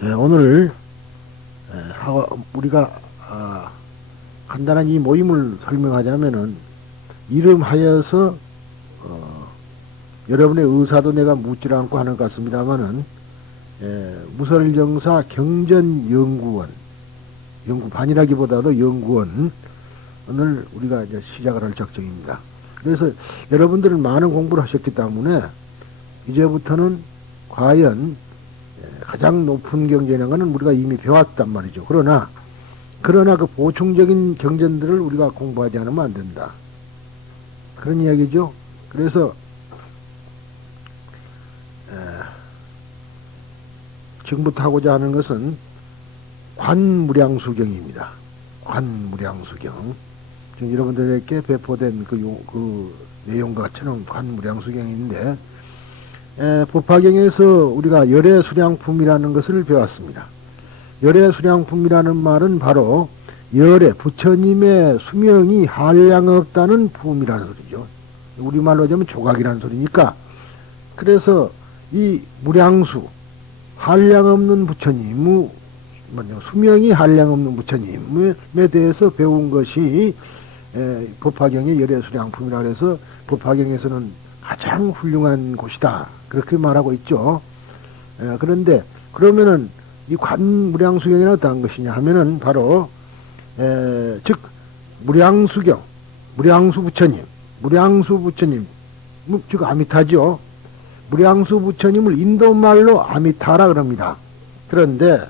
오늘 우리가 간단한 이 모임을 설명하자면은 이름하여서 여러분의 의사도 내가 묻지 않고 하는 것 같습니다만은 무설정사 경전연구원 연구반이라기보다도 연구원을 우리가 이제 시작을 할 작정입니다. 그래서 여러분들은 많은 공부를 하셨기 때문에 이제부터는 과연 가장 높은 경전이라는 것은 우리가 이미 배웠단 말이죠. 그러나 그 보충적인 경전들을 우리가 공부하지 않으면 안 된다. 그런 이야기죠. 그래서 지금부터 하고자 하는 것은 관무량수경입니다. 관무량수경. 지금 여러분들에게 배포된 그 내용과 같이는 관무량수경인데, 법화경에서 우리가 열애수량품이라는 것을 배웠습니다. 열애수량품이라는 말은 바로 열애, 부처님의 수명이 한량없다는 품이라는 소리죠. 우리말로 하자면 조각이라는 소리니까. 그래서 이 무량수, 한량없는 부처님, 수명이 한량없는 부처님에 대해서 배운 것이 법화경의 열애수량품이라 해서 법화경에서는 가장 훌륭한 곳이다. 그렇게 말하고 있죠. 그런데 그러면은 이 관무량수경이란 어떤 것이냐 하면은 바로 즉 무량수경, 무량수 부처님, 즉 아미타죠. 무량수 부처님을 인도말로 아미타라 그럽니다. 그런데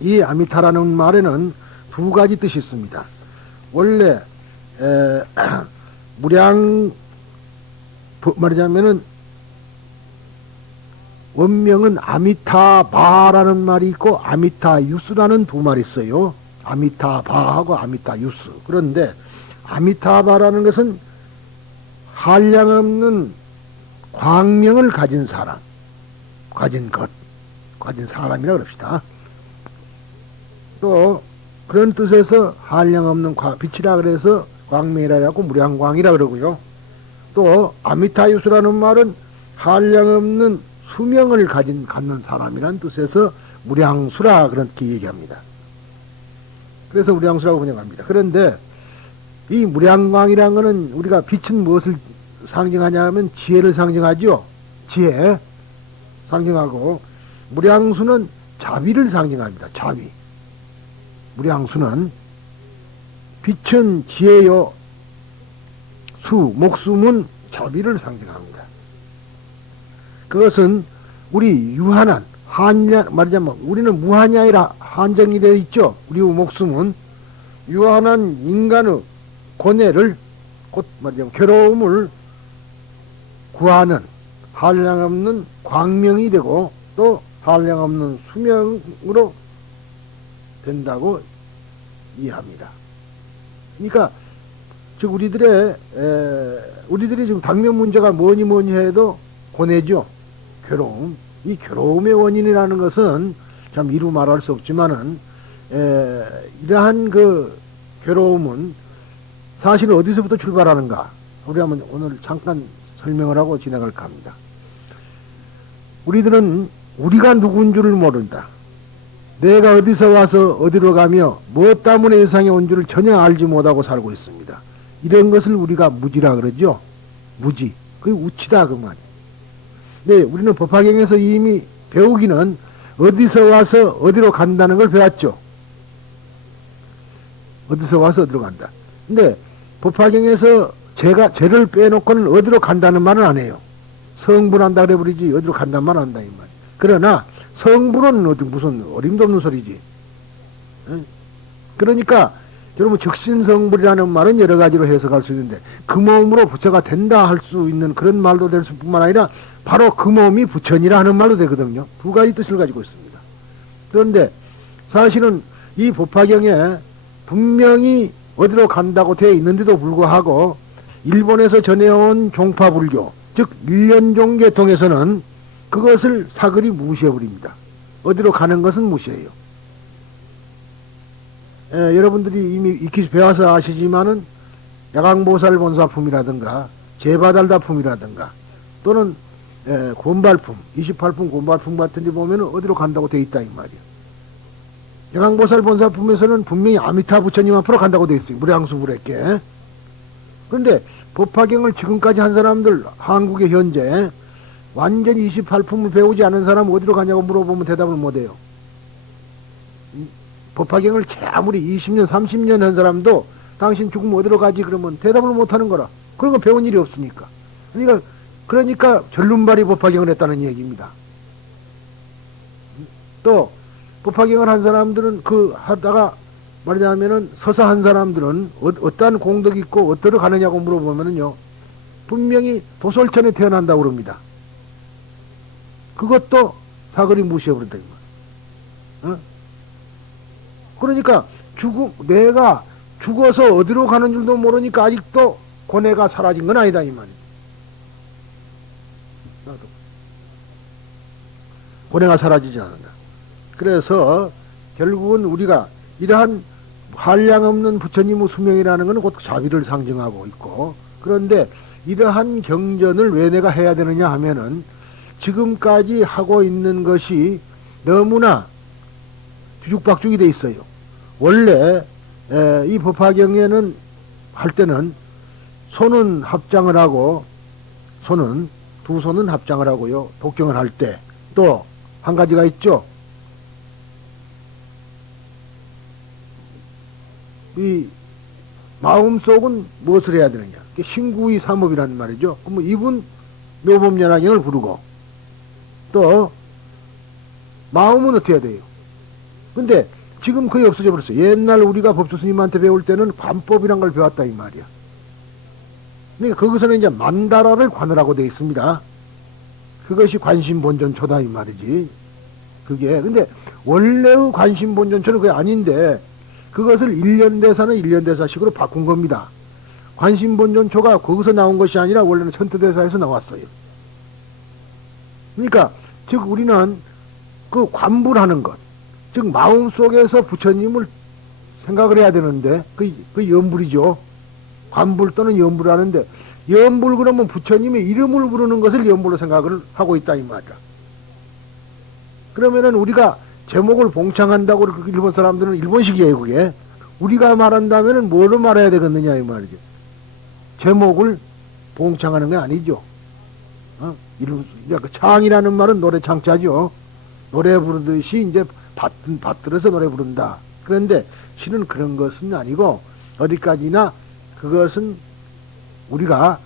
이 아미타라는 말에는 두 가지 뜻이 있습니다. 원래 말하자면은 원명은 아미타바라는 말이 있고 아미타유스라는 두 말이 있어요. 아미타바하고 아미타유스. 그런데 아미타바라는 것은 한량없는 광명을 가진 사람, 가진 사람이라 그럽시다. 또 그런 뜻에서 한량없는 빛이라 그래서 광명이라 하고 무량광이라 그러고요. 또 아미타유스라는 말은 한량없는 수명을 갖는 사람이라는 뜻에서 무량수라 그렇게 얘기합니다. 그래서 무량수라고 번역합니다. 그런데 이 무량광이라는 것은 우리가 빛은 무엇을 상징하냐 하면 지혜를 상징하죠. 지혜 상징하고, 무량수는 자비를 상징합니다. 자비. 무량수는 빛은 지혜요, 목숨은 자비를 상징합니다. 그것은 우리 유한한 말하자면 우리는 무한이 아니라 한정이 되어 있죠. 우리 목숨은 유한한 인간의 고뇌를, 곧 말하자면 괴로움을 구하는 한량없는 광명이 되고 또 한량없는 수명으로 된다고 이해합니다. 그러니까 즉 우리들이 지금 당면 문제가 뭐니 해도 고뇌죠. 괴로움. 이 괴로움의 원인이라는 것은 참 이루 말할 수 없지만은 이러한 그 괴로움은 사실 어디서부터 출발하는가? 우리 한번 오늘 잠깐 설명을 하고 진행할까 합니다. 우리들은 우리가 누군 줄을 모른다. 내가 어디서 와서 어디로 가며 무엇 때문에 이 세상에 온 줄을 전혀 알지 못하고 살고 있습니다. 이런 것을 우리가 무지라 그러죠. 무지. 그게 우치다 그 말이에요. 네, 우리는 법화경에서 이미 배우기는 어디서 와서 어디로 간다는 걸 배웠죠. 어디서 와서 어디로 간다. 근데 법화경에서 죄를 빼놓고는 어디로 간다는 말은 안 해요. 성불한다 그래 버리지 어디로 간다는 말은 안 한다 이 말. 그러나 성불은 무슨 어림도 없는 소리지. 그러니까 여러분 적신성불이라는 말은 여러 가지로 해석할 수 있는데 그 몸으로 부처가 된다 할 수 있는 그런 말도 될 뿐만 아니라 바로 그 몸이 부처니라 하는 말도 되거든요. 두 가지 뜻을 가지고 있습니다. 그런데 사실은 이 법화경에 분명히 어디로 간다고 되어 있는데도 불구하고 일본에서 전해온 종파불교, 즉 일련종 계통에서는 그것을 사글이 무시해버립니다. 어디로 가는 것은 무시해요. 여러분들이 이미 익히 배워서 아시지만은 야광보살 본사품이라든가 제바달다품이라든가 또는 곤발품, 28품 곤발품 같은 데 보면 어디로 간다고 돼 있다 이 말이야. 영왕보살 본사품에서는 분명히 아미타 부처님 앞으로 간다고 돼 있어요. 무량수불에게. 그런데 법화경을 지금까지 한 사람들 한국에 현재 완전히 28품을 배우지 않은 사람 어디로 가냐고 물어보면 대답을 못해요. 법화경을 아무리 20년 30년 한 사람도 당신 죽으면 어디로 가지 그러면 대답을 못하는 거라. 그런 거 배운 일이 없으니까. 그러니까 전륜발이 법화경을 했다는 얘기입니다. 또 법화경을 한 사람들은 하다가 말하자면은 서사 한 사람들은 어떠한 공덕이 있고 어디로 가느냐고 물어보면은요 분명히 도솔천에 태어난다고 그럽니다. 그것도 사거리 무시해버린다 이 말. 그러니까 내가 죽어서 어디로 가는 줄도 모르니까 아직도 고뇌가 사라진 건 아니다 이 말이야. 고뇌가 사라지지 않는다. 그래서 결국은 우리가 이러한 한량 없는 부처님의 수명이라는 것은 곧 자비를 상징하고 있고, 그런데 이러한 경전을 왜 내가 해야 되느냐 하면은 지금까지 하고 있는 것이 너무나 뒤죽박죽이 돼 있어요. 원래 이 법화경에는 할 때는 손은 합장을 하고 두 손은 합장을 하고요. 독경을 할 때 또 한 가지가 있죠. 이 마음속은 무엇을 해야 되느냐. 신구의 삼업이라는 말이죠. 그럼 이분 묘법연화경을 부르고 또 마음은 어떻게 해야 돼요? 근데 지금 거의 없어져 버렸어요. 옛날 우리가 법조스님한테 배울 때는 관법이란 걸 배웠다 이 말이야. 그러니까 거기서는 이제 만다라를 관하라고 되어 있습니다. 그것이 관심본전초다 이 말이지. 근데 원래의 관심본전초는 그게 아닌데 그것을 일련대사는 일련대사식으로 바꾼 겁니다. 관심본전초가 거기서 나온 것이 아니라 원래는 천투대사에서 나왔어요. 그러니까 즉 우리는 그 관불하는 것, 즉 마음속에서 부처님을 생각을 해야 되는데 그 염불이죠. 관불 또는 염불을 하는데 염불 그러면 부처님의 이름을 부르는 것을 염불로 생각을 하고 있다 이 말이야. 그러면은 우리가 제목을 봉창한다고 일본 사람들은 일본식이에요 그게. 우리가 말한다면은 뭐로 말해야 되겠느냐 이 말이죠. 제목을 봉창하는 게 아니죠. 창이라는 말은 노래 창자죠. 노래 부르듯이 이제 받들어서 노래 부른다. 그런데 실은 그런 것은 아니고 어디까지나 그것은 우리가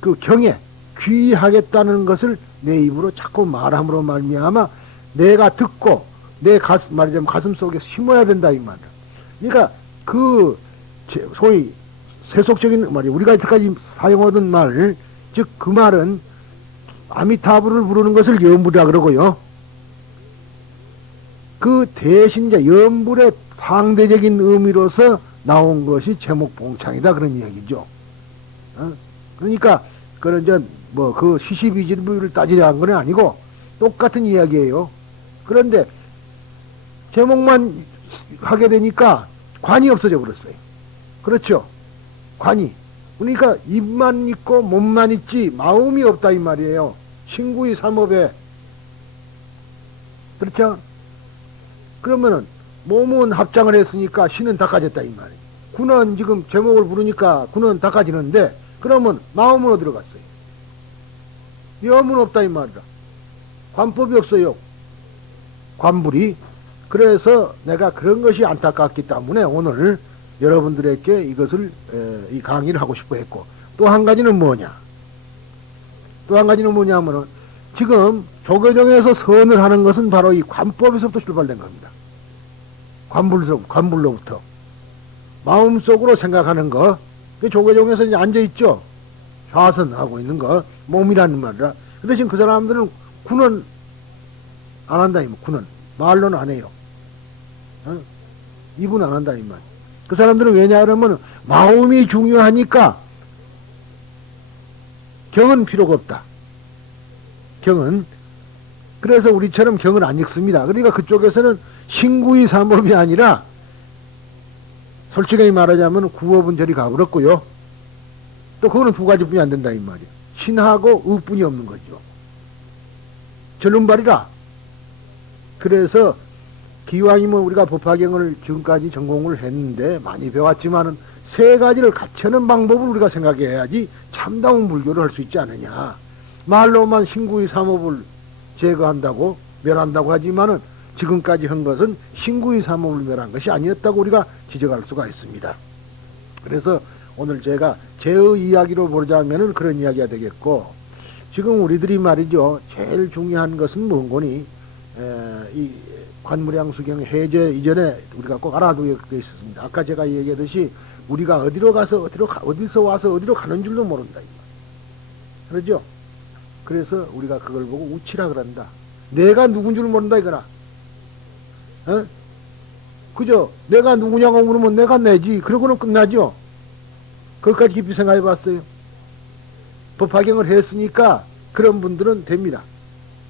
그 경에 귀하겠다는 것을 내 입으로 자꾸 말함으로 말미암아 내가 듣고 내 말하자면 가슴 속에 심어야 된다 이 말이야. 그러니까 소위 세속적인 말이야. 우리가 이때까지 사용하던 말, 즉 그 말은 아미타불을 부르는 것을 염불이라 그러고요. 그 대신 이제 염불의 상대적인 의미로서 나온 것이 제목봉창이다 그런 이야기죠. 그러니까 그런 이제 그 시시비지를 따지려 한 건 아니고 똑같은 이야기예요. 그런데 제목만 하게 되니까 관이 없어져 버렸어요. 그렇죠? 관이. 그러니까 입만 있고 몸만 있지 마음이 없다 이 말이에요. 신구의 삼업에. 그렇죠? 그러면은 몸은 합장을 했으니까 신은 닦아졌다 이 말이에요. 군은 지금 제목을 부르니까 군은 닦아지는데 그러면 마음은 어디로 갔어요? 염은 없다 이 말이다. 관법이 없어요. 관불이. 그래서 내가 그런 것이 안타깝기 때문에 오늘 여러분들에게 이것을 이 강의를 하고 싶어 했고, 또 한 가지는 뭐냐? 또 한 가지는 뭐냐면은 지금 조계종에서 선을 하는 것은 바로 이 관법에서부터 출발된 겁니다. 관불로부터 마음속으로 생각하는 거. 그 조계종에서 이제 앉아있죠. 좌선하고 있는 거 몸이라는 말이라. 근데 지금 그 사람들은 군은 안 한다 이 말. 군은 말로는 안 해요. 입은 안 한다 이 말. 그 사람들은 왜냐 그러면 마음이 중요하니까 경은 필요가 없다. 경은. 그래서 우리처럼 경을 안 읽습니다. 그러니까 그쪽에서는 신구의 삼업이 아니라 솔직히 말하자면 구업은 저리 가버렸고요. 또 그거는 두 가지뿐이 안 된다 이 말이야. 신하고 의뿐이 없는 거죠. 전운발이라. 그래서 기왕이면 우리가 법화경을 지금까지 전공을 했는데 많이 배웠지만은 세 가지를 같이 하는 방법을 우리가 생각해야지 참다운 불교를 할 수 있지 않느냐. 말로만 신구의 삼업을 제거한다고 멸한다고 하지만은 지금까지 한 것은 신구의 삼업을 멸한 것이 아니었다고 우리가 지적할 수가 있습니다. 그래서 오늘 제가 제의 이야기로 보자면은 그런 이야기가 되겠고, 지금 우리들이 말이죠, 제일 중요한 것은 뭔거니, 이 관무량수경 해제 이전에 우리가 꼭 알아두어야 돼 있었습니다. 아까 제가 얘기하듯이 우리가 어디로 가서 어디서 와서 어디로 가는 줄도 모른다. 그러죠? 그래서 우리가 그걸 보고 우치라 그런다. 내가 누군 줄 모른다 이거나. 어? 그죠? 내가 누구냐고 물으면 내가 내지. 그러고는 끝나죠? 그것까지 깊이 생각해 봤어요. 법화경을 했으니까 그런 분들은 됩니다.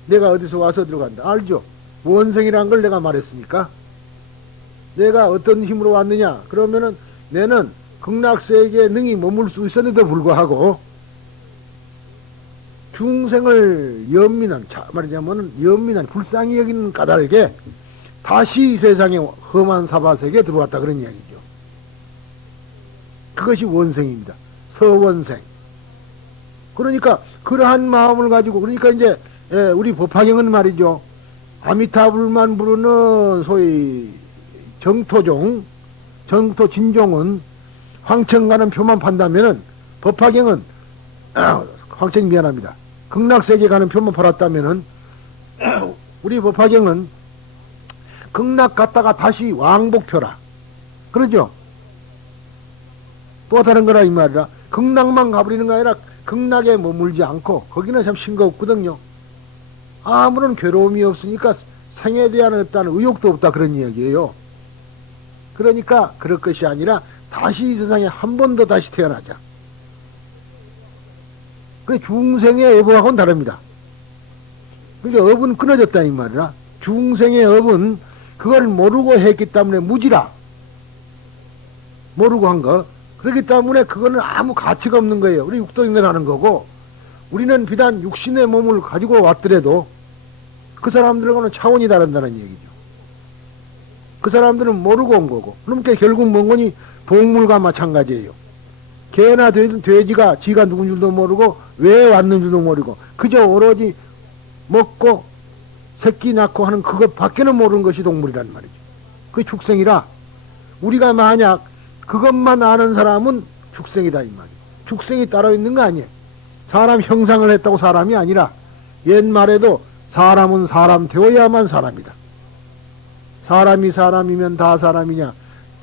내가 어디서 와서 어디로 간다. 알죠? 원생이라는 걸 내가 말했으니까. 내가 어떤 힘으로 왔느냐. 그러면은 내는 극락세계에 능히 머물 수 있었는데도 불구하고 중생을 말하자면 연민한 불쌍히 여기는 까닭에 다시 이 세상에 험한 사바세계에 들어왔다 그런 이야기죠. 그것이 원생입니다. 서원생. 그러니까 그러한 마음을 가지고, 그러니까 이제 우리 법화경은 말이죠, 아미타불만 부르는 소위 정토종, 정토 진종은 황천 가는 표만 판다면은 법화경은 황천이 미안합니다. 극락세계 가는 표만 팔았다면은 우리 법화경은 극락 갔다가 다시 왕복표라. 그러죠? 또 다른 거라 이 말이라. 극락만 가버리는 거 아니라 극락에 머물지 않고, 거기는 참 싱겁거든요. 아무런 괴로움이 없으니까 생에 대한 어떤 의욕도 없다 그런 이야기예요. 그러니까 그럴 것이 아니라 다시 이 세상에 한 번 더 다시 태어나자. 그 중생의 업하고는 다릅니다. 그러니까 업은 끊어졌다 이 말이라. 중생의 업은 그걸 모르고 했기 때문에 무지라. 모르고 한 거. 그렇기 때문에 그거는 아무 가치가 없는 거예요. 우리 육도인들 하는 거고, 우리는 비단 육신의 몸을 가지고 왔더라도 그 사람들하고는 차원이 다른다는 얘기죠. 그 사람들은 모르고 온 거고. 그러니까 결국 뭔 거니? 동물과 마찬가지예요. 개나 돼지가 지가 누군 줄도 모르고 왜 왔는 줄도 모르고 그저 오로지 먹고 새끼 낳고 하는 그것 밖에는 모르는 것이 동물이란 말이죠. 그게 축생이라. 우리가 만약 그것만 아는 사람은 축생이다 이 말이에요. 축생이 따로 있는 거 아니에요. 사람 형상을 했다고 사람이 아니라, 옛말에도 사람은 사람 되어야만 사람이다. 사람이 사람이면 다 사람이냐.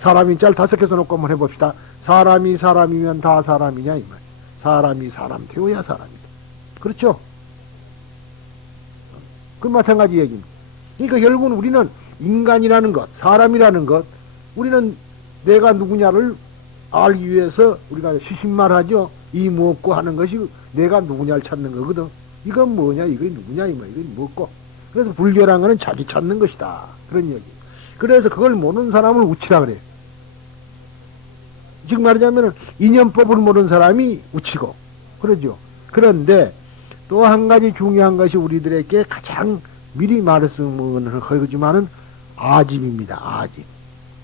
사람인 짤 5개 놓고 한번 해봅시다. 사람이 사람이면 다 사람이냐 이 말이에요. 사람이 사람 되어야 사람이다. 그렇죠? 그 마찬가지 얘기입니다. 그러니까 결국은 우리는 인간이라는 것, 사람이라는 것, 우리는 내가 누구냐를 알기 위해서 우리가 시신말하죠. 이 무엇고 하는 것이 내가 누구냐를 찾는 거거든. 이건 뭐냐, 이건 누구냐, 이건 무엇고. 그래서 불교라는 것은 자기 찾는 것이다. 그런 얘기. 그래서 그걸 모르는 사람을 우치라 그래. 즉 말하자면 인연법을 모르는 사람이 우치고 그러죠. 그런데 또 한 가지 중요한 것이 우리들에게 가장 미리 말했으면 하지만은 아집입니다. 아집.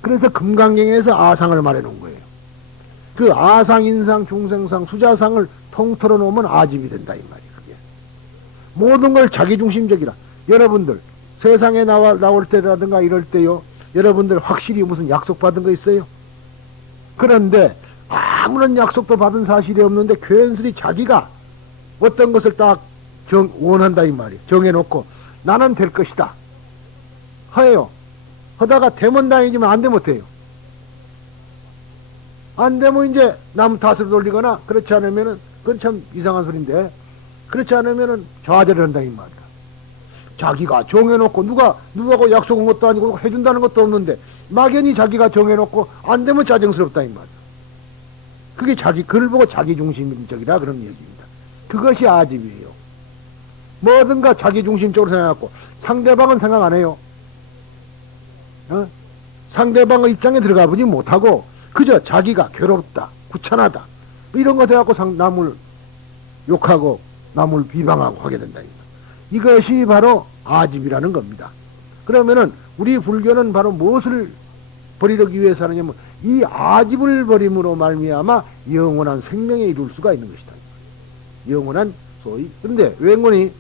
그래서 금강경에서 아상을 말해 놓은 거예요. 그 아상, 인상, 중생상, 수자상을 통틀어 놓으면 아집이 된다 이 말이에요. 그게 모든 걸 자기중심적이라. 여러분들 세상에 나올 때라든가 이럴 때요, 여러분들 확실히 무슨 약속 받은 거 있어요? 그런데 아무런 약속도 받은 사실이 없는데 괜스레 자기가 어떤 것을 딱 원한다 이 말이에요. 정해놓고 나는 될 것이다 해요. 하다가 되면 다행이지만 안 되면 못해요. 안 되면 이제 남 탓을 돌리거나, 그렇지 않으면은, 그건 참 이상한 소리인데, 그렇지 않으면은 좌절을 한다 이 말이야. 자기가 정해놓고 누가고 약속한 것도 아니고 해준다는 것도 없는데 막연히 자기가 정해놓고 안 되면 짜증스럽다 이 말이야. 그게 그걸 보고 자기중심적이다 그런 얘기입니다. 그것이 아집이에요. 뭐든가 자기중심적으로 생각하고 상대방은 생각 안 해요. 상대방의 입장에 들어가 보지 못하고 그저 자기가 괴롭다, 귀찮하다 이런 거 돼갖고 남을 욕하고 남을 비방하고 하게 된다. 이것이 바로 아집이라는 겁니다. 그러면은 우리 불교는 바로 무엇을 버리기 위해서 하느냐면 이 아집을 버림으로 말미암아 영원한 생명에 이룰 수가 있는 것이다. 영원한 소위. 근데 웬건이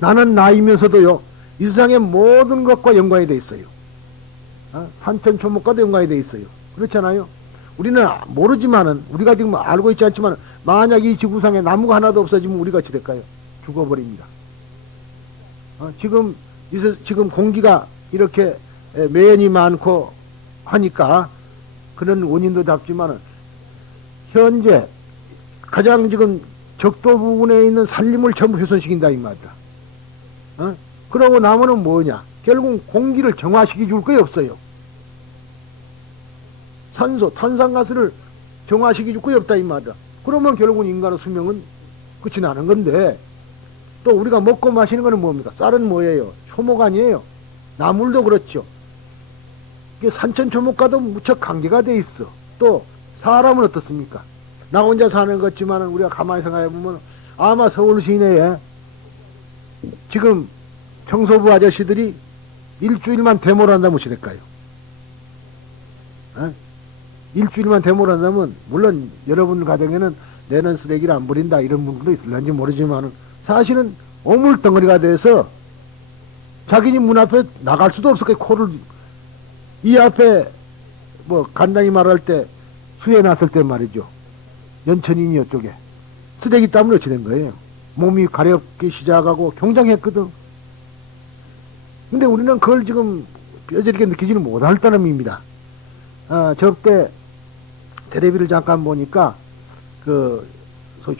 나는 나이면서도요 이 세상의 모든 것과 연관이 돼 있어요. 산천초목과도 연관이 돼 있어요. 그렇잖아요. 우리는 모르지만은 우리가 지금 알고 있지 않지만 만약 이 지구상에 나무가 하나도 없어지면 우리가 어찌 될까요? 죽어버립니다. 지금 공기가 이렇게 매연이 많고 하니까 그런 원인도 잡지만은 현재 가장 지금 적도 부근에 있는 산림을 전부 훼손시킨다 이 말이다. 그러고 나면은 뭐냐? 결국 공기를 정화시켜 줄 게 없어요. 산소, 탄산가스를 정화시켜 줄 게 없다 이 말이다. 그러면 결국은 인간의 수명은 끝이 나는 건데 또 우리가 먹고 마시는 거는 뭡니까? 쌀은 뭐예요? 초목 아니에요? 나물도 그렇죠. 이게 산천초목과도 무척 관계가 돼 있어. 또 사람은 어떻습니까? 나 혼자 사는 것 같지만 우리가 가만히 생각해 보면 아마 서울 시내에 지금 청소부 아저씨들이 일주일만 데모를 한다면 어찌 될까요? 일주일만 데모를 한다면 물론 여러분 가정에는 내는 쓰레기를 안 버린다 이런 분들도 있을런지 모르지만 사실은 오물덩어리가 돼서 자기 집 문 앞에 나갈 수도 없을 거예요. 코를 이 앞에 뭐 간단히 말할 때 수해 났을 때 말이죠. 연천인이 이쪽에 쓰레기 땀을 어찌 된 거예요. 몸이 가렵기 시작하고 경장했거든. 근데 우리는 그걸 지금 뼈저리게 느끼지는 못할 따름입니다. 저때 텔레비를 잠깐 보니까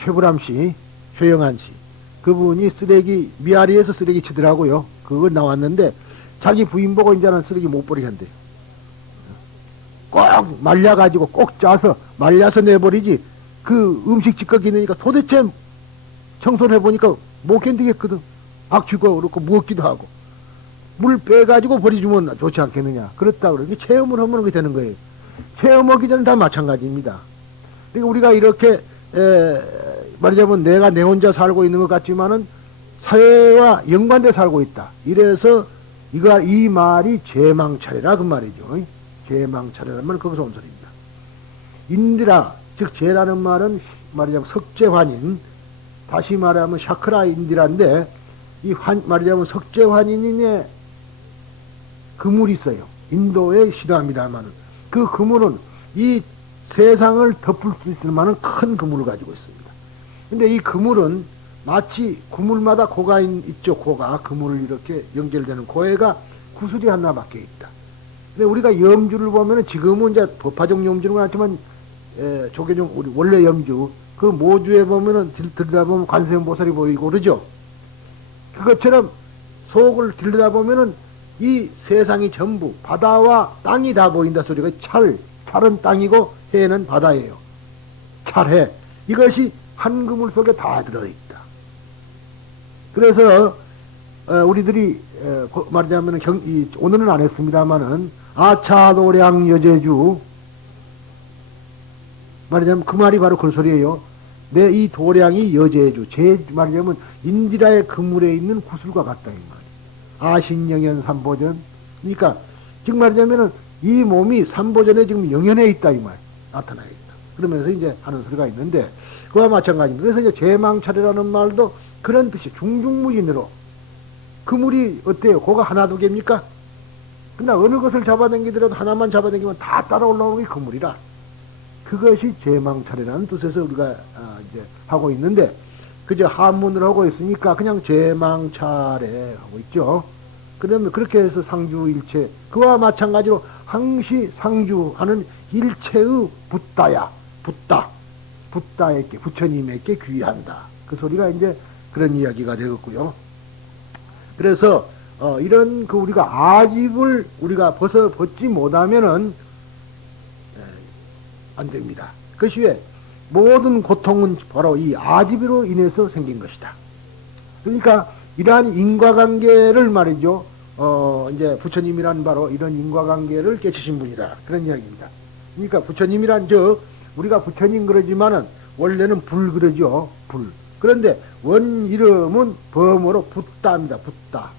최불암 씨, 최영한 씨 그분이 쓰레기 미아리에서 쓰레기 치더라고요. 그거 나왔는데 자기 부인 보고 이제는 쓰레기 못 버리겠대요. 꼭 말려가지고 꼭 짜서 말려서 내버리지 그 음식 찌꺼기 내니까 도대체 청소를 해보니까 못 견디겠거든. 악취가 그렇고 무겁기도 하고 물 빼가지고 버려주면 좋지 않겠느냐. 그렇다 그러니 체험을 하면 그게 되는 거예요. 체험하기 전에 다 마찬가지입니다. 그러니까 우리가 이렇게 말하자면 내가 내 혼자 살고 있는 것 같지만은 사회와 연관돼 살고 있다. 이래서 이 말이 제망차례라 그 말이죠. 제망차례라면 거기서 온 소리입니다. 인디라 즉 제라는 말은 말하자면 석재환인 다시 말하면 샤크라 인디라인데 말하자면 석재환인의 그물이 있어요. 인도에 시도합니다만은 그 그물은 이 세상을 덮을 수 있을 만한 큰 그물을 가지고 있습니다. 근데 이 그물은 마치 그물마다 고가 있죠. 고가 그물을 이렇게 연결되는 고해가 구슬이 하나 박혀 있다. 근데 우리가 염주를 보면은 지금은 이제 법화적 염주는 그렇지만 조계종 우리 원래 염주 그 모주에 보면은 들여다보면 관세음보살이 보이고 그러죠. 그것처럼 속을 들여다보면은 이 세상이 전부 바다와 땅이 다 보인다 소리가 찰은 땅이고 해는 바다예요. 찰해 이것이 한 그물 속에 다 들어있다. 그래서 우리들이 말하자면 오늘은 안 했습니다마는 아차도량 여제주 말하자면 그 말이 바로 그 소리예요. 내 이 도량이 여제주 말하자면 인디라의 그물에 있는 구슬과 같다 이 말. 아신영연 삼보전. 그러니까 지금 말하자면은 이 몸이 삼보전에 지금 영연해 있다 이 말. 나타나 있다. 그러면서 이제 하는 소리가 있는데 그와 마찬가지입니다. 그래서 이제 제망차례라는 말도 그런 뜻이 중중무진으로 그물이 어때요? 고가 하나 두 개입니까? 근데 어느 것을 잡아당기더라도 하나만 잡아당기면 다 따라 올라오는 게 그물이라. 그것이 제망차례라는 뜻에서 우리가 이제 하고 있는데 그저 한문을 하고 있으니까 그냥 제망차례 하고 있죠. 그러면 그렇게 해서 상주일체 그와 마찬가지로 항시 상주하는 일체의 붓다야 붓다에게 부처님에게 귀한다. 그 소리가 이제 그런 이야기가 되었고요. 그래서 이런 우리가 아집을 우리가 벗지 못하면은 안 됩니다. 그것이 왜 모든 고통은 바로 이 아집으로 인해서 생긴 것이다. 그러니까 이러한 인과관계를 말이죠. 이제 부처님이란 바로 이런 인과관계를 깨치신 분이다. 그런 이야기입니다. 그러니까 부처님이란 우리가 부처님 그러지만은 원래는 불 그러죠. 불. 그런데 원 이름은 범어로 붓다입니다. 붓다.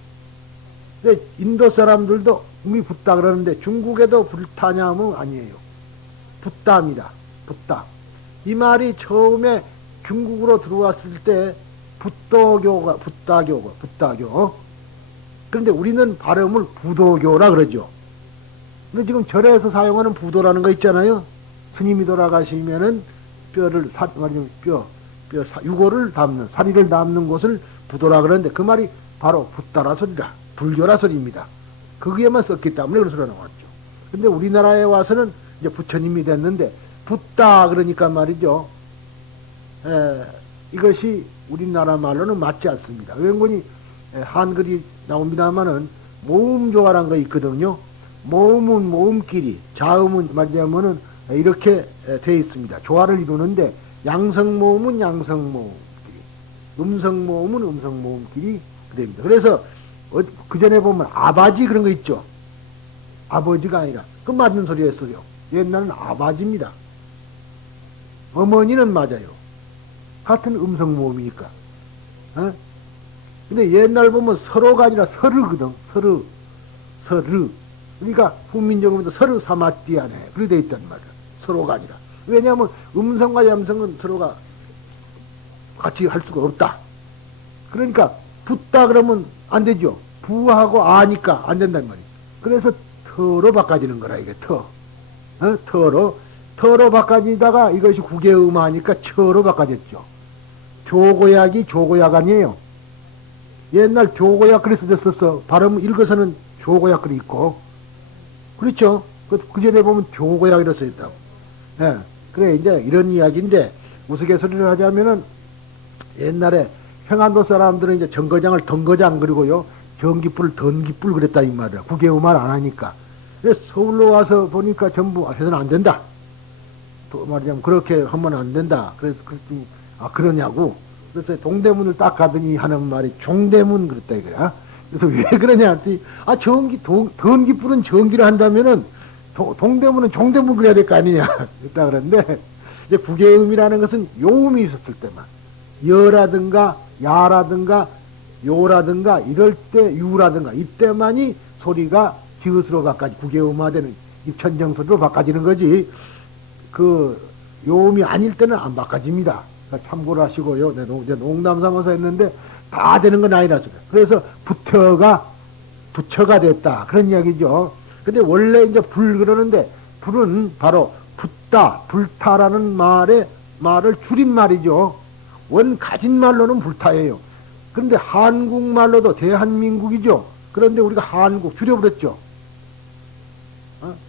근데 인도 사람들도 꿈이 붓다 그러는데 중국에도 불타냐면 아니에요. 붓다입니다. 붓다. 이 말이 처음에 중국으로 들어왔을 때 붓다교. 그런데 우리는 발음을 부도교라 그러죠. 근데 지금 절에서 사용하는 부도라는 거 있잖아요. 스님이 돌아가시면은 유골을 담는, 사리를 담는 곳을 부도라 그러는데 그 말이 바로 붓다라 소리라, 불교라 소리입니다. 거기에만 썼기 때문에 그런 소리가 나왔죠. 근데 우리나라에 와서는 이제 부처님이 됐는데, 붓다 그러니까 말이죠. 이것이 우리나라 말로는 맞지 않습니다. 왠고니 한글이 나옵니다마는 모음조화란 거 있거든요. 모음은 모음끼리, 자음은 말하자면은 이렇게 되어 있습니다. 조화를 이루는데 양성모음은 양성모음끼리, 음성모음은 음성모음끼리 됩니다. 그래서 그 전에 보면 아바지 그런 거 있죠. 아버지가 아니라 그 맞는 소리였어요. 옛날은 아바지입니다. 어머니는 맞아요. 같은 음성모음이니까. 근데 옛날 보면 서로가 아니라 서르거든. 서르. 그러니까 후민정음에도 서르 사마띠아네. 그렇게 돼 있단 말이야. 서로가 아니라. 왜냐하면 음성과 염성은 서로가 같이 할 수가 없다. 그러니까 붓다 그러면 안 되죠. 부하고 아니까 안 된단 말이야. 그래서 터로 바꿔지는 거라 이게 터. 터로 바꿔지다가 이것이 구개음하니까 처로 바꿔졌죠. 조고약이 조고약 아니에요. 옛날 조고약 그래서 됐었어. 발음 읽어서는 조고약 그리 있고. 그렇죠. 그 전에 보면 조고약이라 써있다고. 예. 그래, 이제 이런 이야기인데, 우스갯소리를 하자면은, 옛날에 평안도 사람들은 이제 정거장을 덩거장 그리고요, 전기불을 던기불 그랬다, 이 말이야. 구개음말 안 하니까. 그래서 서울로 와서 보니까 전부, 해서는 안 된다. 또 말하자면, 그렇게 하면 안 된다. 그래서, 그러냐고. 그래서 동대문을 딱 가더니 하는 말이 종대문 그랬다, 이거야. 그래서 왜 그러냐 했더니, 던기불은 전기를 한다면은, 동대문은 종대문 그래야 될 거 아니냐. 그랬다 그랬는데, 이제 구개음이라는 것은 요음이 있었을 때만, 여라든가, 야라든가, 요라든가, 이럴 때, 유라든가, 이때만이 소리가 지읒으로 구개음화되는 입천정소리로 바꿔지는 거지, 요음이 아닐 때는 안 바꿔집니다. 그러니까 참고를 하시고요. 내가 농담 삼아서 했는데, 다 되는 건 아니라서. 그래서 부처가 됐다. 그런 이야기죠. 근데 원래 이제 불 그러는데, 불은 바로 붓다, 불타라는 말을 줄인 말이죠. 원 가진 말로는 불타예요. 그런데 한국말로도 대한민국이죠. 그런데 우리가 한국 줄여버렸죠.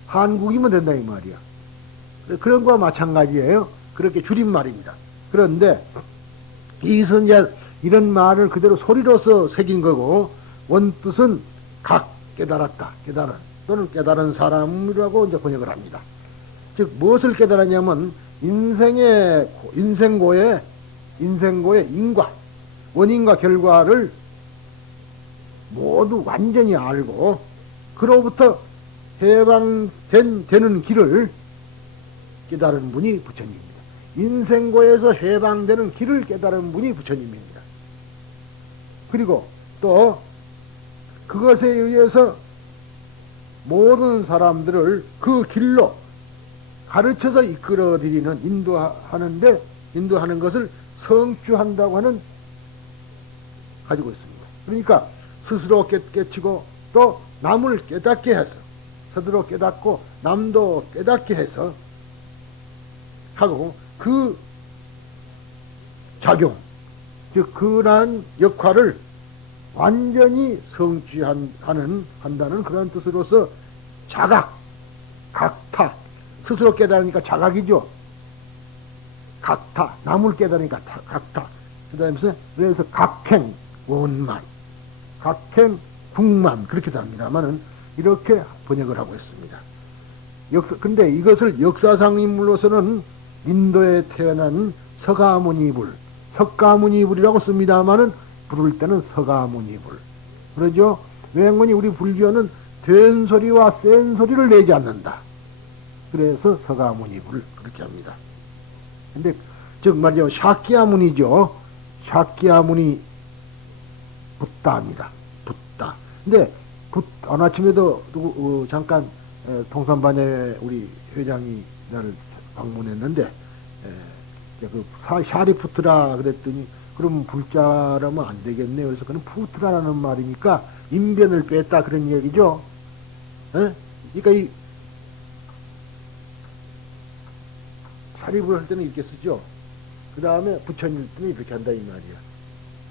한국이면 된다 이 말이야. 그런 거와 마찬가지예요. 그렇게 줄인 말입니다. 그런데 이것은 이제 이런 말을 그대로 소리로서 새긴 거고, 원뜻은 깨달았다, 또는 깨달은 사람이라고 이제 번역을 합니다. 즉 무엇을 깨달았냐면 인생고의 인과, 원인과 결과를 모두 완전히 알고 그로부터 해방되는 길을 깨달은 분이 부처님입니다. 인생고에서 해방되는 길을 깨달은 분이 부처님입니다. 그리고 또 그것에 의해서 모든 사람들을 그 길로 가르쳐서 이끌어들이는, 인도하는 것을 성취한다고 하는 가지고 있습니다. 그러니까 스스로 깨치고 또 남을 깨닫게 해서, 스스로 깨닫고 남도 깨닫게 해서 하고, 그 작용, 즉 그러한 역할을 완전히 한다는 그런 뜻으로서 각타, 스스로 깨달으니까 자각이죠. 각타, 남을 깨달으니까 각타. 그래서 각행, 원만, 각행, 국만, 그렇게 답니다만은 이렇게 번역을 하고 있습니다. 근데 이것을 역사상 인물로서는 인도에 태어난 석가모니불이라고 씁니다만은 부를 때는 서가모니불. 그러죠? 왜냐하면 우리 불교는 된 소리와 센 소리를 내지 않는다. 그래서 서가모니불 그렇게 합니다. 근데 즉 말이죠, 샤키야문이죠. 샤키야문이 붓다입니다. 붓다. 근데 오늘 아침에도 잠깐 통산반에 우리 회장이 나를 방문했는데 그 샤리푸트라 그랬더니 그럼 불자라면 안 되겠네요. 그래서 그는 푸트라라는 말이니까 인변을 뺐다 그런 얘기죠. 에? 그러니까 이 샤리불 할 때는 이렇게 쓰죠. 그 다음에 부처님 때는 이렇게 한다 이 말이야.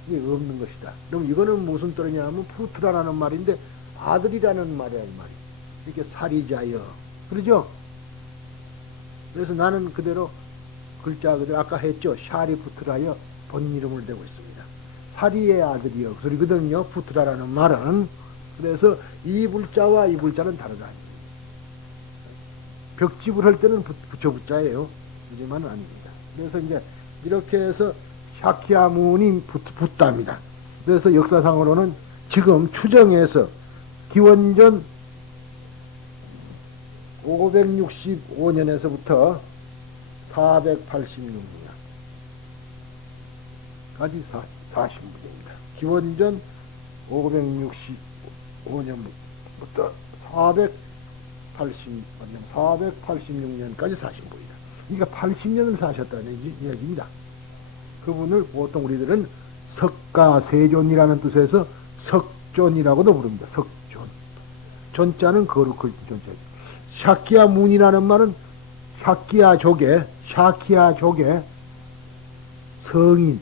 이게 없는 것이다. 그럼 이거는 무슨 뜻이냐 하면 푸트라라는 말인데 아들이라는 말이야 이 말이. 이렇게 살이자여. 그러죠? 그래서 나는 그대로 글자 그대로 아까 했죠. 샤리푸트라여 본 이름을 대고 있습니다. 사리의 아들이여 그 소리거든요. 푸트라라는 말은. 그래서 이 불자와 이 불자는 다르다. 벽집을 할 때는 부처 부자예요. 하지만 아닙니다. 그래서 이제 이렇게 해서 샤키야문이 붙답니다. 그래서 역사상으로는 지금 추정해서 기원전 565년에서부터 486년까지 40분입니다. 기원전 565년부터 486년까지 40분이다. 그러니까 80년을 사셨다는 이야기입니다. 그분을 보통 우리들은 석가세존이라는 뜻에서 석존이라고도 부릅니다. 석존. 존자는 거룩할 존자죠. 샤키야문이라는 말은 샤키야족의 성인이란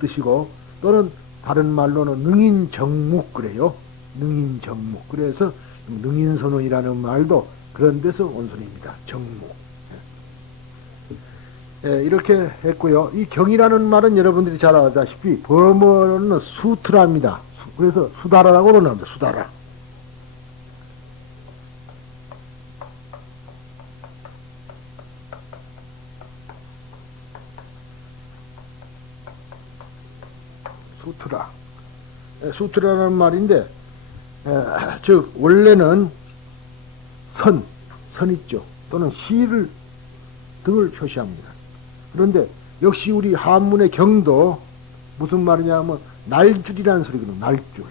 뜻이고 또는 다른 말로는 능인정묵 그래요. 능인정묵. 그래서 능인선원이라는 말도 그런 데서 온 소리입니다. 정묵. 예, 이렇게 했고요. 이 경이라는 말은 여러분들이 잘 아다시피 범어는 수트라입니다. 그래서 수다라라고도 나옵니다. 수다라. 수트라. 예, 수트라라는 말인데 즉 원래는 선 있죠. 또는 시를 등을 표시합니다. 그런데 역시 우리 한문의 경도 무슨 말이냐 하면 날줄이라는 소리거든요. 날줄.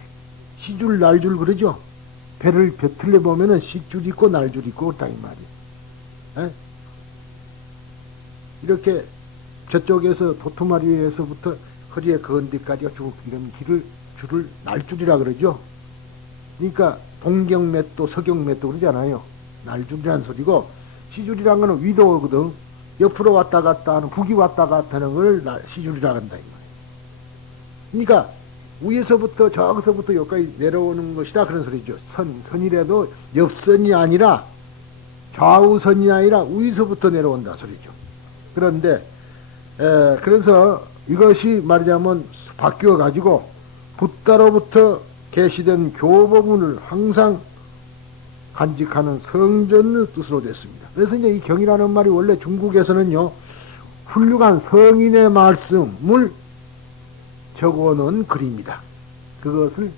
시줄 날줄 그러죠. 배를 벼틀려 보면은 시줄 있고 날줄 있고 그렇다 이 말이에요. 이렇게 저쪽에서 도토마리에서부터 허리에 그은 데까지가 쭉 이런 줄을 날줄이라 그러죠. 그러니까 동경맷도 서경맷도 그러잖아요. 날줄이라는 소리고 시줄이란 거는 위도거든. 옆으로 왔다 갔다 하는 북이 왔다 갔다 하는 걸 시줄이라 한다 이 말이에요. 그러니까 위에서부터 저기서부터 여기까지 내려오는 것이다 그런 소리죠. 선이라도 옆선이 아니라 좌우선이 아니라 위에서부터 내려온다 소리죠. 그런데 그래서 이것이 말하자면 바뀌어 가지고 붓다로부터 계시된 교법문을 항상 간직하는 성전의 뜻으로 됐습니다. 그래서 이제 이 경이라는 말이 원래 중국에서는요, 훌륭한 성인의 말씀을 적어놓은 글입니다. 그것을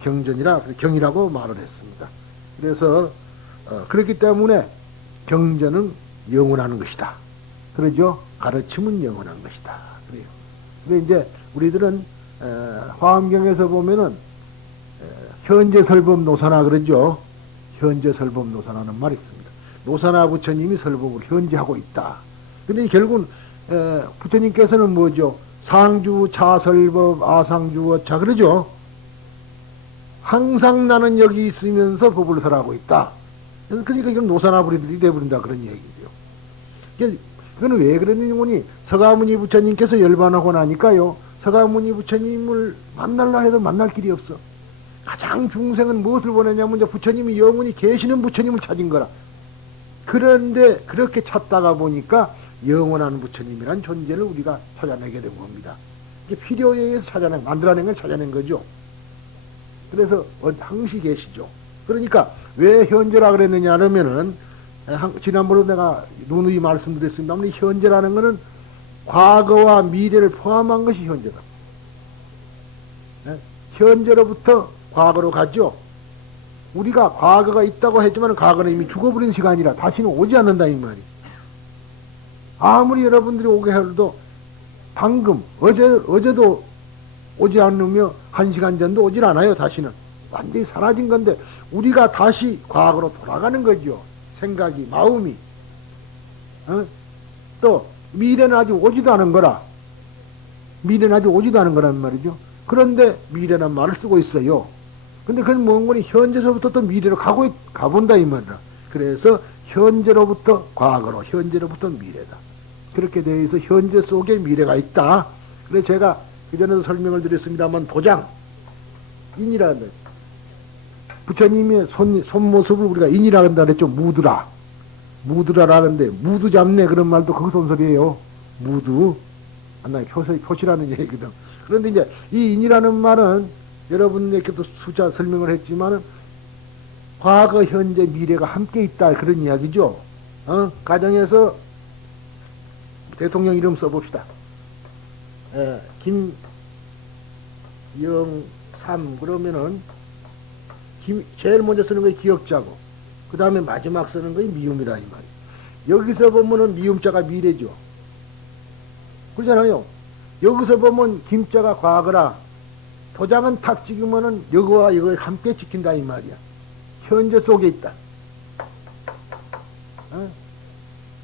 경이라고 말을 했습니다. 그래서 그렇기 때문에 경전은 영원한 것이다. 그러죠? 가르침은 영원한 것이다. 그래요. 근데 이제 우리들은 화엄경에서 보면은 현재 설법 노사나 그러죠. 현재 설법 노사나는 말이 있습니다. 노사나 부처님이 설법을 현재하고 있다. 근데 결국은 부처님께서는 뭐죠? 상주, 차설법, 아상주, 자 그러죠? 항상 나는 여기 있으면서 법을 설하고 있다. 그러니까 이건 노사나 부리들이 돼버린다 그런 얘기죠. 그건 왜 그러느니 서가모니 부처님께서 열반하고 나니까요. 서가모니 부처님을 만날라 해도 만날 길이 없어. 가장 중생은 무엇을 원하냐면 이제 부처님이 영원히 계시는 부처님을 찾은 거라. 그런데 그렇게 찾다가 보니까 영원한 부처님이란 존재를 우리가 찾아내게 된 겁니다. 이게 필요에 의해서 만들어낸 걸 찾아낸 거죠. 그래서 항시 계시죠. 그러니까 왜 현재라 그랬느냐 하면은 지난번에 내가 누누이 말씀드렸습니다만 현재라는 것은 과거와 미래를 포함한 것이 현재다. 현재로부터 과거로 가죠. 우리가 과거가 있다고 했지만 과거는 이미 죽어버린 시간이라 다시는 오지 않는다 이 말이. 아무리 여러분들이 오게 해도 방금, 어제도 오지 않으며 1시간 전도 오질 않아요, 다시는. 완전히 사라진 건데, 우리가 다시 과거로 돌아가는 거죠. 생각이, 마음이. 또, 미래는 아직 오지도 않은 거라. 미래는 아직 오지도 않은 거란 말이죠. 그런데 미래란 말을 쓰고 있어요. 근데 그건 뭔 거니? 현재서부터 또 미래로 가본다, 이 말이라. 그래서 현재로부터 과거로, 현재로부터 미래다. 그렇게 되어 있어 현재 속에 미래가 있다. 그래서 제가 그전에도 설명을 드렸습니다만, 도장, 인이라는 거예요. 부처님의 손모습을 우리가 인이라 한다 그랬죠. 무드라. 무드라라는데, 무드 잡네 그런 말도 그 손소리예요. 무드. 하나의 표시라는 얘기거든. 그런데 이제 이 인이라는 말은 여러분에게도 수자 설명을 했지만은, 과거, 현재, 미래가 함께 있다. 그런 이야기죠. 가정에서 대통령 이름 써봅시다. 김영삼, 그러면은, 제일 먼저 쓰는 게 기억자고, 그 다음에 마지막 쓰는 게 미음이라, 이 말이에요. 여기서 보면은 미음자가 미래죠. 그러잖아요. 여기서 보면 김자가 과거라, 도장은 탁 찍으면은 여거와 여거 함께 찍힌다, 이 말이야. 현재 속에 있다.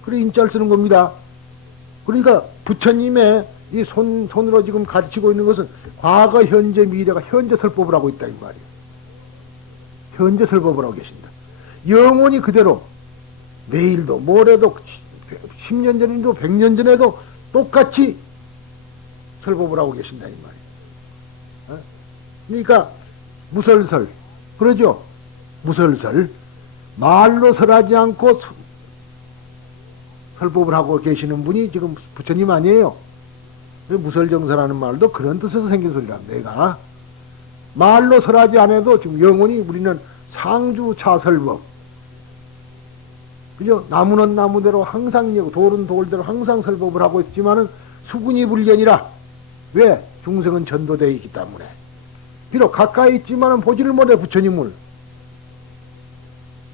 그래, 인자를 쓰는 겁니다. 그러니까 부처님의 이 손으로 지금 가르치고 있는 것은 과거, 현재, 미래가 현재 설법을 하고 있다, 이 말이에요. 현재 설법을 하고 계신다. 영원히 그대로 내일도 모레도 10년 전에도 100년 전에도 똑같이 설법을 하고 계신다, 이 말이에요. 그러니까 무설설, 그러죠? 무설설, 말로 설하지 않고 설법을 하고 계시는 분이 지금 부처님 아니에요. 무설정설하는 말도 그런 뜻에서 생긴 소리라. 내가 말로 설하지 않아도 지금 영원히 우리는 상주차설법, 그죠? 나무는 나무대로 항상 여고, 돌은 돌대로 항상 설법을 하고 있지만은 수군이 불견이라. 왜? 중생은 전도되어 있기 때문에. 비록 가까이 있지만은 보지를 못해, 부처님을.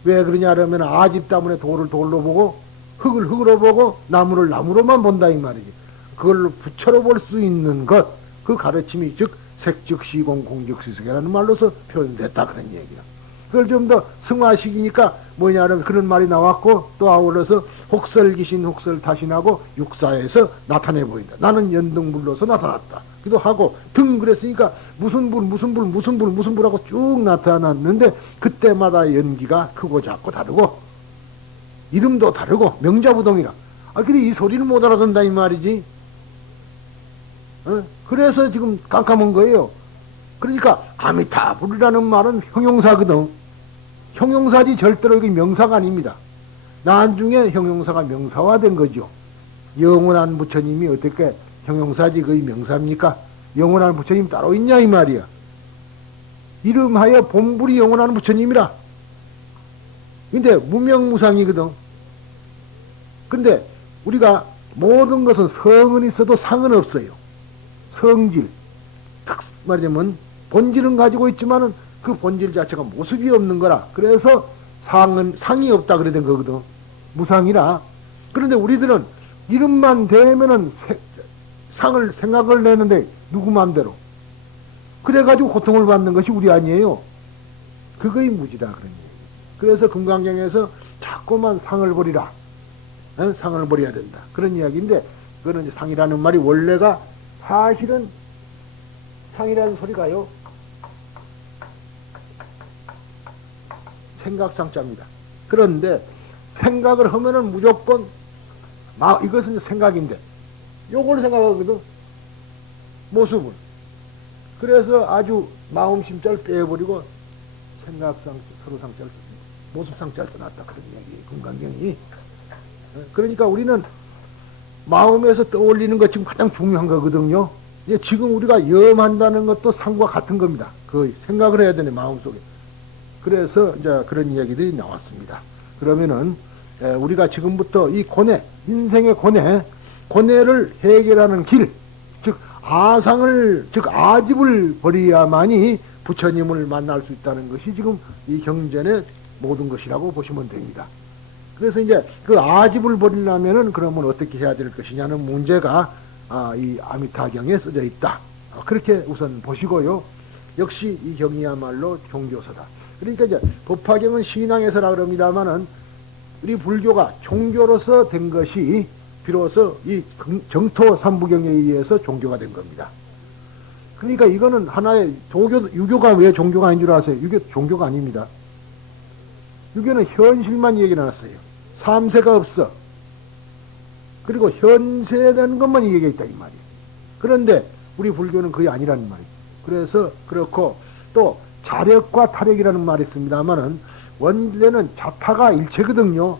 왜 그러냐 그러면 아집 때문에 돌을 돌로 보고 흙을 흙으로 보고 나무를 나무로만 본다, 이 말이지. 그걸로 부처로 볼 수 있는 것, 그 가르침이 즉 색즉 시공 공즉 시색이라는 말로서 표현됐다, 그런 얘기야. 그걸 좀 더 승화시키니까 뭐냐 하면 그런 말이 나왔고, 또 아울러서 혹설귀신 혹설타신하고 육사에서 나타내 보인다. 나는 연등불로서 나타났다 기도 하고 등 그랬으니까 무슨 불 하고 쭉 나타났는데, 그때마다 연기가 크고 작고 다르고 이름도 다르고 명자부동이라. 근데 이 소리를 못 알아듣는다, 이 말이지. 그래서 지금 깜깜한 거예요. 그러니까 아미타불이라는 말은 형용사거든. 형용사지 절대로 이게 명사가 아닙니다. 나중에 형용사가 명사화된 거죠. 영원한 부처님이 어떻게 형용사지 거의 명사입니까? 영원한 부처님 따로 있냐, 이 말이야. 이름하여 본불이 영원한 부처님이라. 근데 무명무상이거든. 근데 우리가 모든 것은 성은 있어도 상은 없어요. 성질, 말하자면 본질은 가지고 있지만은 그 본질 자체가 모습이 없는 거라. 그래서 상이 없다 그래 된 거거든. 무상이라. 그런데 우리들은 이름만 대면은 상을 생각을 내는데 누구 맘대로. 그래가지고 고통을 받는 것이 우리 아니에요. 그거이 무지다, 그런 얘기. 그래서 금강경에서 자꾸만 상을 버리라. 상을 버려야 된다. 그런 이야기인데, 그거는 이제 상이라는 말이 원래가 사실은 상이라는 소리가요, 생각상자입니다. 그런데 생각을 하면은 무조건 이것은 생각인데 요걸 생각하거든, 모습을. 그래서 아주 마음심자를 빼버리고 생각상 서로상자를 모습상자를 떠났다, 그런 얘기 금강경이. 그러니까 우리는 마음에서 떠올리는 것 지금 가장 중요한 거거든요. 지금 우리가 염한다는 것도 상과 같은 겁니다. 그 생각을 해야 되네, 마음속에. 그래서 이제 그런 이야기들이 나왔습니다. 그러면은 우리가 지금부터 이 고뇌, 인생의 고뇌를 해결하는 길, 즉 아상을, 즉 아집을 버려야만이 부처님을 만날 수 있다는 것이 지금 이 경전의 모든 것이라고 보시면 됩니다. 그래서 이제 그 아집을 버리려면은 그러면 어떻게 해야 될 것이냐는 문제가 이 아미타경에 써져 있다. 그렇게 우선 보시고요. 역시 이 경이야말로 종교서다. 그러니까 이제 법화경은 신앙에서라 그럽니다마는 우리 불교가 종교로서 된 것이 비로소 이 정토 삼부경에 의해서 종교가 된 겁니다. 그러니까 이거는 하나의 유교가 왜 종교가 아닌 줄 아세요? 유교 종교가 아닙니다. 유교는 현실만 얘기 나왔어요. 삼세가 없어. 그리고 현세라는 것만 얘기가 있다 이 말이에요. 그런데 우리 불교는 그게 아니라는 말이에요. 그래서 그렇고 또 자력과 타력이라는 말이 있습니다만은 원래는 자타가 일체거든요.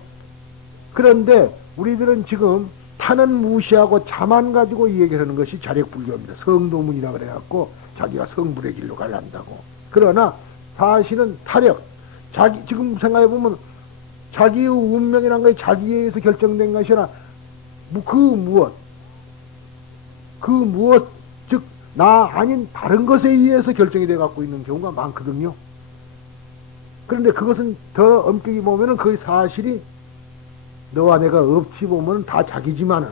그런데 우리들은 지금 타는 무시하고 자만 가지고 이 얘기를 하는 것이 자력불교입니다. 성도문이라 그래갖고 자기가 성불의 길로 갈란다고. 그러나 사실은 타력, 지금 생각해보면 자기의 운명이란 것이 자기에 의해서 결정된 것이 아니라 그 무엇, 즉 나 아닌 다른 것에 의해서 결정이 돼 갖고 있는 경우가 많거든요. 그런데 그것은 더 엄격히 보면은 그 사실이 너와 내가 없이 보면 다 자기지만은,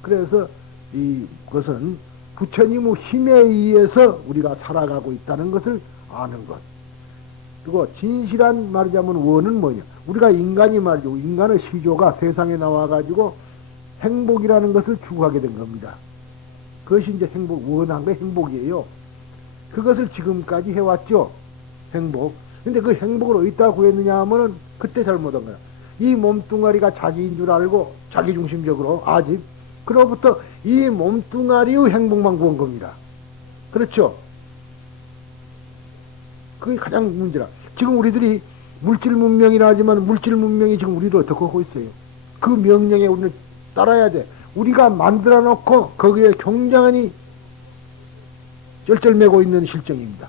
그래서 이것은 부처님의 힘에 의해서 우리가 살아가고 있다는 것을 아는 것. 그리고 진실한 말이자면 원은 뭐냐? 우리가 인간이 말이죠. 인간의 시조가 세상에 나와가지고 행복이라는 것을 추구하게 된 겁니다. 그것이 이제 원한 게 행복이에요. 그것을 지금까지 해왔죠. 행복. 근데 그 행복을 어디다 구했느냐 하면은 그때 잘못한 거야. 이 몸뚱아리가 자기인 줄 알고 자기중심적으로 아직 그로부터 이 몸뚱아리의 행복만 구한 겁니다. 그렇죠? 그게 가장 문제라. 지금 우리들이 물질 문명이라 하지만 물질 문명이 지금 우리도 어떻게 하고 있어요? 그 명령에 우리는 따라야 돼. 우리가 만들어 놓고 거기에 굉장히 쩔쩔매고 있는 실정입니다.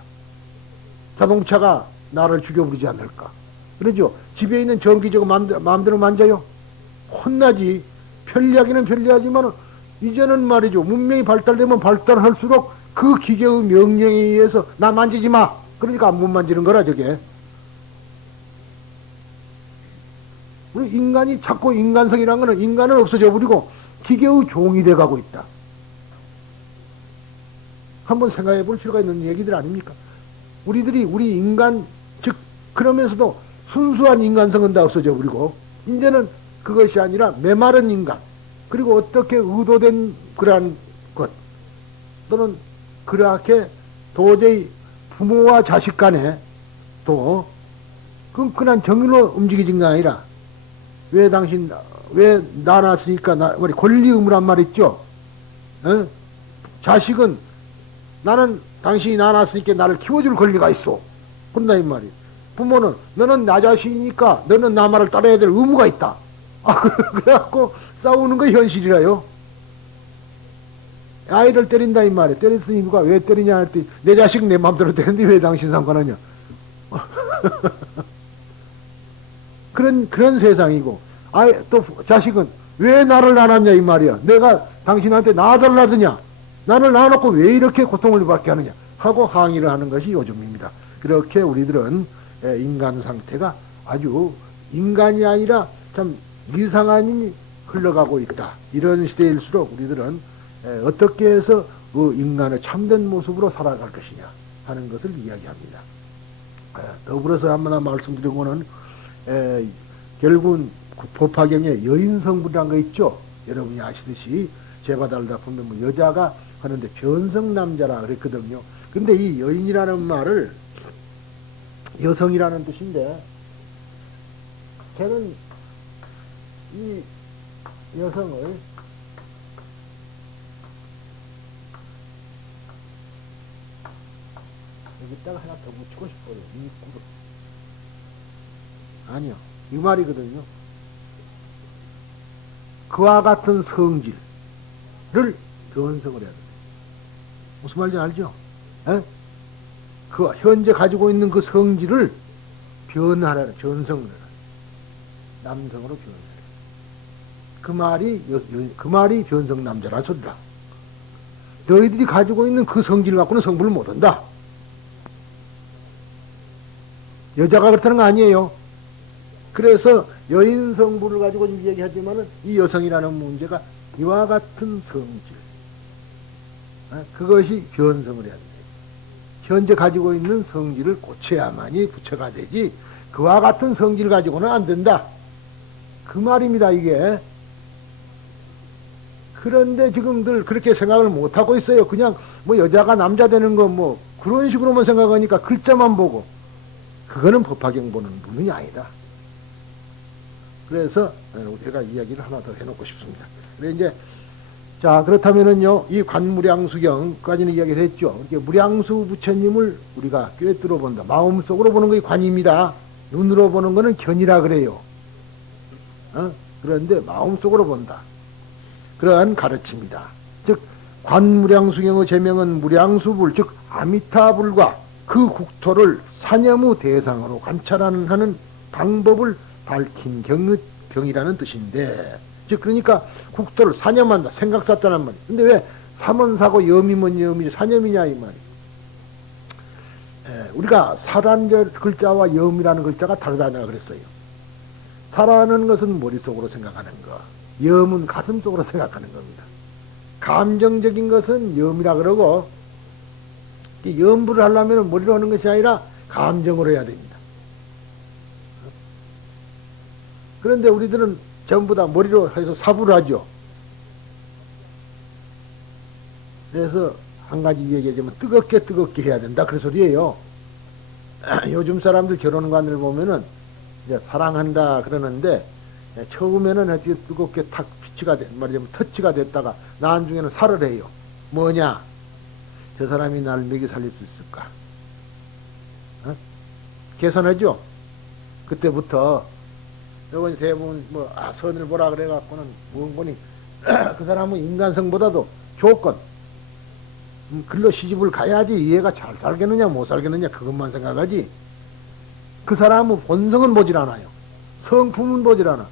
자동차가 나를 죽여버리지 않을까? 그러죠? 집에 있는 전기저거 마음대로 만져요? 혼나지. 편리하기는 편리하지만 이제는 말이죠. 문명이 발달되면 발달할수록 그 기계의 명령에 의해서 나 만지지 마. 그러니까 못 만지는 거라 저게. 우리 인간이 자꾸 인간성이란 거는 인간은 없어져 버리고 기계의 종이 돼가고 있다. 한번 생각해 볼 필요가 있는 얘기들 아닙니까? 우리 인간, 즉 그러면서도 순수한 인간성은 다 없어져 버리고 이제는 그것이 아니라 메마른 인간, 그리고 어떻게 의도된 그러한 것 또는 그렇게 도저히 부모와 자식 간에 또 끈끈한 정으로 움직이진 게 아니라 왜 낳았으니까 우리 권리 의무란 말 있죠. 어? 자식은 나는 당신이 낳았으니까 나를 키워줄 권리가 있어. 그런다 이 말이에요. 부모는 너는 나 자식이니까 너는 나 말을 따라야 될 의무가 있다. 그래갖고 싸우는 거 현실이라요. 아이를 때린다 이 말이에요. 때렸으니 누가 왜 때리냐 했더니 내 자식 내 마음대로 때리는데 왜 당신 상관하냐. 그런 세상이고, 또 자식은 왜 나를 낳았냐 이 말이야. 내가 당신한테 낳아달라더냐. 나를 낳아놓고 왜 이렇게 고통을 받게 하느냐 하고 항의를 하는 것이 요즘입니다. 그렇게 우리들은 인간 상태가 아주 인간이 아니라 참 이상한 힘이 흘러가고 있다. 이런 시대일수록 우리들은 어떻게 해서 그 인간의 참된 모습으로 살아갈 것이냐 하는 것을 이야기합니다. 더불어서 한번 말씀드린 거는 결국은 법화경에 여인성불이라는 거 있죠. 여러분이 아시듯이 제바달다 보면 뭐 여자가 하는데 변성남자라 그랬거든요. 근데 이 여인이라는 말을 여성이라는 뜻인데 저는 이 여성을 여기다가 하나 더 붙이고 싶어요. 이꾸로. 아니요. 이 말이거든요. 그와 같은 성질을 변성을 해야 돼요. 무슨 말인지 알죠? 그 현재 가지고 있는 그 성질을 변화하라, 변성을 해라. 남성으로 변성을 해라. 그 말이 변성 남자라 소리라. 너희들이 가지고 있는 그 성질 갖고는 성불을 못한다. 여자가 그렇다는 거 아니에요. 그래서 여인 성불을 가지고 지금 얘기하지만은 이 여성이라는 문제가 이와 같은 성질, 그것이 변성을 해야 돼. 현재 가지고 있는 성질을 고쳐야만이 부처가 되지, 그와 같은 성질 가지고는 안 된다. 그 말입니다, 이게. 그런데 지금들 그렇게 생각을 못하고 있어요. 그냥 뭐 여자가 남자 되는 거 뭐 그런 식으로만 생각하니까 글자만 보고, 그거는 법화경 보는 부분이 아니다. 그래서 우리가 이야기를 하나 더 해놓고 싶습니다. 그래 이제 자 그렇다면은요, 이 관무량수경까지는 이야기를 했죠. 이렇게 무량수 부처님을 우리가 꿰뚫어 본다. 마음속으로 보는 것이 관입니다. 눈으로 보는 것은 견이라 그래요. 그런데 마음속으로 본다. 그러한 가르침이다. 즉 관무량수경의 제명은 무량수불, 즉 아미타불과 그 국토를 사념의 대상으로 관찰하는 방법을 밝힌 경이라는 뜻인데, 즉 그러니까 국토를 사념한다, 생각샀다는 말이야. 근데 왜 삼원사고 염이면 염이 사념이냐 이 말이야. 우리가 사라는 글자와 염이라는 글자가 다르다고 그랬어요. 사라는 것은 머릿속으로 생각하는 거, 염은 가슴속으로 생각하는 겁니다. 감정적인 것은 염이라 그러고, 염불을 하려면 머리로 하는 것이 아니라 감정으로 해야 됩니다. 그런데 우리들은 전부 다 머리로 해서 사부를 하죠. 그래서 한 가지 얘기하자면 뜨겁게 해야 된다, 그 소리예요. 요즘 사람들 결혼관을 보면은 이제 사랑한다 그러는데, 처음에는 아주 뜨겁게 탁 피치가 말하자면 터치가 됐다가 나중에는 살을 해요. 뭐냐? 저 사람이 나를 먹여 살릴 수 있을까? 계산하죠? 그때부터 요건 대부분 선을 보라 그래갖고는 무언고니 그 사람은 인간성보다도 조건, 글로 시집을 가야지 얘가 잘 살겠느냐 못 살겠느냐 그것만 생각하지, 그 사람은 본성은 보질 않아요. 성품은 보질 않아.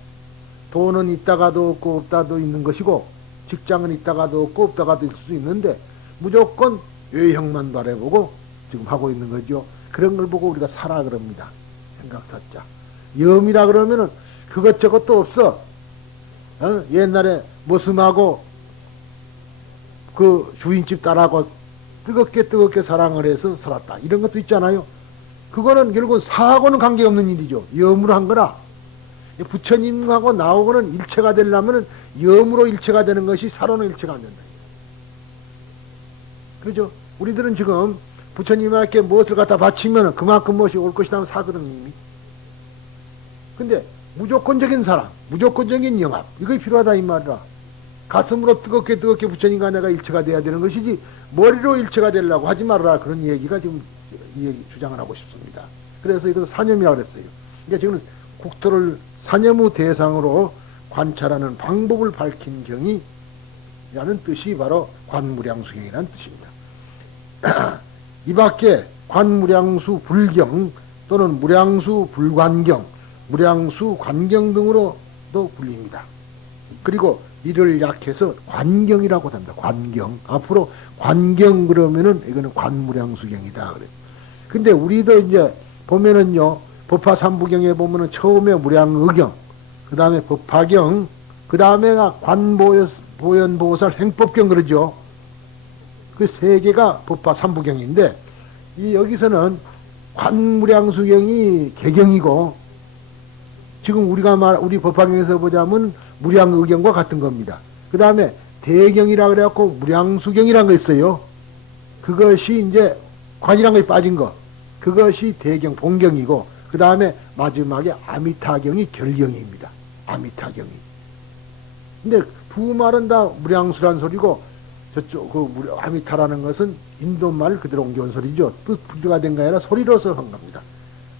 돈은 있다가도 없고 없다도 있는 것이고, 직장은 있다가도 없고 없다가도 있을 수 있는데, 무조건 외형만 바라보고 지금 하고 있는 거죠. 그런 걸 보고 우리가 살아 그럽니다. 생각사자. 염이라 그러면은 그것저것도 없어. 옛날에 모슴하고 그 주인집 딸하고 뜨겁게 사랑을 해서 살았다, 이런 것도 있잖아요. 그거는 결국은 사하고는 관계없는 일이죠. 염으로 한 거라. 부처님하고 나하고는 일체가 되려면은 염으로 일체가 되는 것이 사로는 일체가 안 된다. 그죠? 우리들은 지금 부처님에게 무엇을 갖다 바치면 그만큼 무엇이 올 것이다 하면 사거든 이미. 근데 무조건적인 사랑, 무조건적인 영합, 이거 필요하다 이 말이라. 가슴으로 뜨겁게 부처님과 내가 일체가 돼야 되는 것이지, 머리로 일체가 되려고 하지 말아라, 그런 얘기가 지금 이 얘기 주장을 하고 싶습니다. 그래서 이것을 사념이라고 그랬어요. 그러니까 지금 국토를 사념의 대상으로 관찰하는 방법을 밝힌 경이라는 뜻이 바로 관무량수경이라는 뜻입니다. 이 밖에 관무량수 불경 또는 무량수 불관경, 무량수 관경 등으로도 불립니다. 그리고 이를 약해서 관경이라고 한다. 관경. 앞으로 관경 그러면은 이거는 관무량수경이다 그래. 근데 우리도 이제 보면은요, 법화 삼부경에 보면은 처음에 무량의경, 그 다음에 법화경, 그 다음에가 관보현보살 행법경 그러죠. 그 세 개가 법화 삼부경인데, 여기서는 관무량수경이 개경이고, 지금 우리 법화경에서 보자면 무량의경과 같은 겁니다. 그 다음에 대경이라 그래갖고 무량수경이란 거 있어요. 그것이 이제 관이란 거에 빠진 거, 그것이 대경 본경이고, 그 다음에 마지막에 아미타경이 결경입니다. 아미타경이. 근데 부말은 다 무량수란 소리고, 저쪽 그 아미타라는 것은 인도말 그대로 옮겨온 소리죠. 뜻 분류가 된 게 아니라 소리로서 한 겁니다.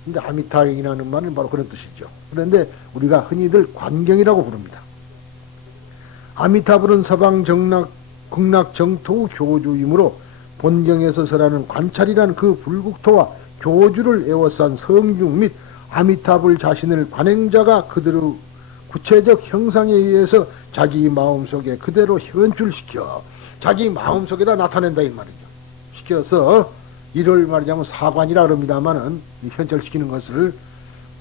근데 아미타경이라는 말은 바로 그런 뜻이죠. 그런데 우리가 흔히들 관경이라고 부릅니다. 아미타불은 서방 정락 극락 정토 교주이므로 본경에서 설하는 관찰이란 그 불국토와 교주를 에워싼 성중 및 아미타불 자신을 관행자가 그대로 구체적 형상에 의해서 자기 마음속에 그대로 현출시켜 자기 마음속에다 나타낸다 이 말이죠. 시켜서 이를 말하자면 사관이라 그럽니다마는 현철시키는 것을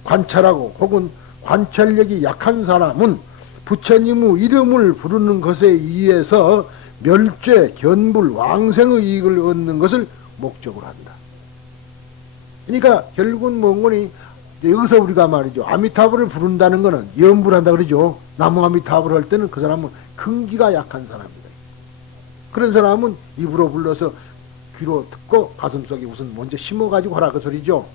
관찰하고, 혹은 관찰력이 약한 사람은 부처님의 이름을 부르는 것에 의해서 멸죄, 견불, 왕생의 이익을 얻는 것을 목적으로 한다. 그러니까 결국은 뭔거니 여기서 우리가 말이죠. 아미타불을 부른다는 것은 염불 한다 그러죠. 나무 아미타불 할 때는 그 사람은 근기가 약한 사람입니다. 그런 사람은 입으로 불러서 귀로 듣고 가슴속에 우선 먼저 심어가지고 하라 그 소리죠.